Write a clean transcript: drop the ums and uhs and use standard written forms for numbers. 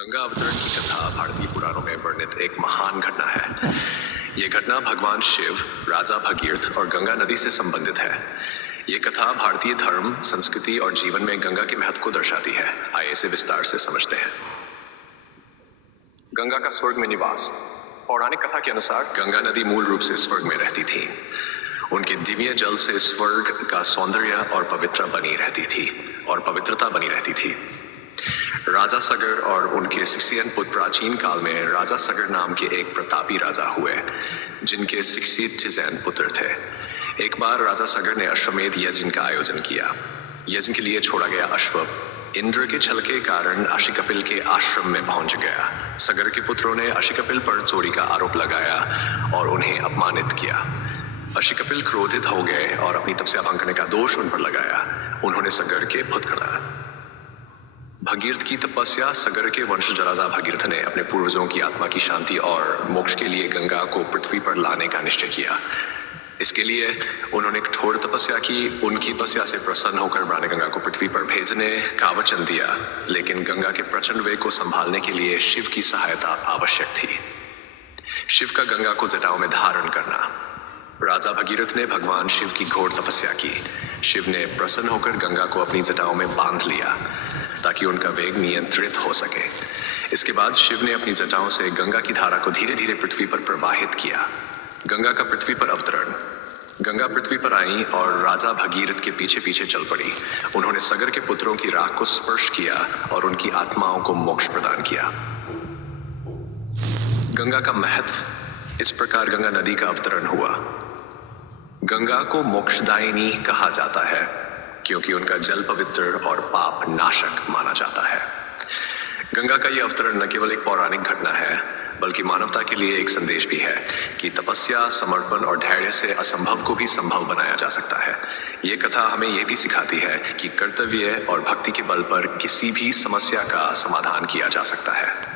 गंगा अवतरण की कथा भारतीय पुराणों में वर्णित एक महान घटना है। ये घटना भगवान शिव, राजा भगीरथ और गंगा नदी से संबंधित है। ये कथा भारतीय धर्म, संस्कृति और जीवन में गंगा के महत्व को दर्शाती है। आइए इसे विस्तार से समझते हैं। गंगा का स्वर्ग में निवास। पौराणिक कथा के अनुसार गंगा नदी मूल रूप से स्वर्ग में रहती थी। उनके दिव्य जल से स्वर्ग का सौंदर्य और पवित्रता बनी रहती थी। राजा सगर और उनके 61 पुत्र प्राचीन काल में राजा सगर नाम के एक प्रतापी राजा हुए, जिनके 60 पुत्र थे। एक बार राजा सगर ने अश्वमेध यज्ञ का आयोजन किया। यज्ञ के लिए छोड़ा गया अश्व इंद्र के छल के कारण अशिकपिल के आश्रम में पहुंच गया। सगर के पुत्रों ने अशिकपिल पर चोरी का आरोप लगाया और उन्हें अपमानित किया। अशिकपिल क्रोधित हो गए और अपनी तपस्या भंग करने का दोष उन पर लगाया। उन्होंने सगर के पुत्र भगीरथ की तपस्या। सगर के वंशज राजा भगीरथ ने अपने पूर्वजों की आत्मा की शांति और मोक्ष के लिए गंगा को पृथ्वी पर लाने का निश्चय किया। इसके लिए उन्होंने कठोर तपस्या की। उनकी तपस्या से प्रसन्न होकर ब्रह्मा ने गंगा को पृथ्वी पर भेजने का वचन दिया, लेकिन गंगा के प्रचंड वेग को संभालने के लिए शिव की सहायता आवश्यक थी। शिव का गंगा को जटाओं में धारण करना। राजा भगीरथ ने भगवान शिव की घोर तपस्या की। शिव ने प्रसन्न होकर गंगा को अपनी जटाओं में बांध लिया ताकि उनका वेग नियंत्रित हो सके। इसके बाद शिव ने अपनी जटाओं से गंगा की धारा को धीरे धीरे पृथ्वी पर प्रवाहित किया। गंगा का पृथ्वी पर अवतरण। गंगा पृथ्वी पर आई और राजा भगीरथ के पीछे पीछे चल पड़ी। उन्होंने सगर के पुत्रों की राख को स्पर्श किया और उनकी आत्माओं को मोक्ष प्रदान किया। गंगा का महत्व। इस प्रकार गंगा नदी का अवतरण हुआ। गंगा को मोक्षदायिनी कहा जाता है क्योंकि उनका जल पवित्र और पाप नाशक माना जाता है। गंगा का यह अवतरण न केवल एक पौराणिक घटना है, बल्कि मानवता के लिए एक संदेश भी है कि तपस्या, समर्पण और धैर्य से असंभव को भी संभव बनाया जा सकता है। ये कथा हमें यह भी सिखाती है कि कर्तव्य और भक्ति के बल पर किसी भी समस्या का समाधान किया जा सकता है।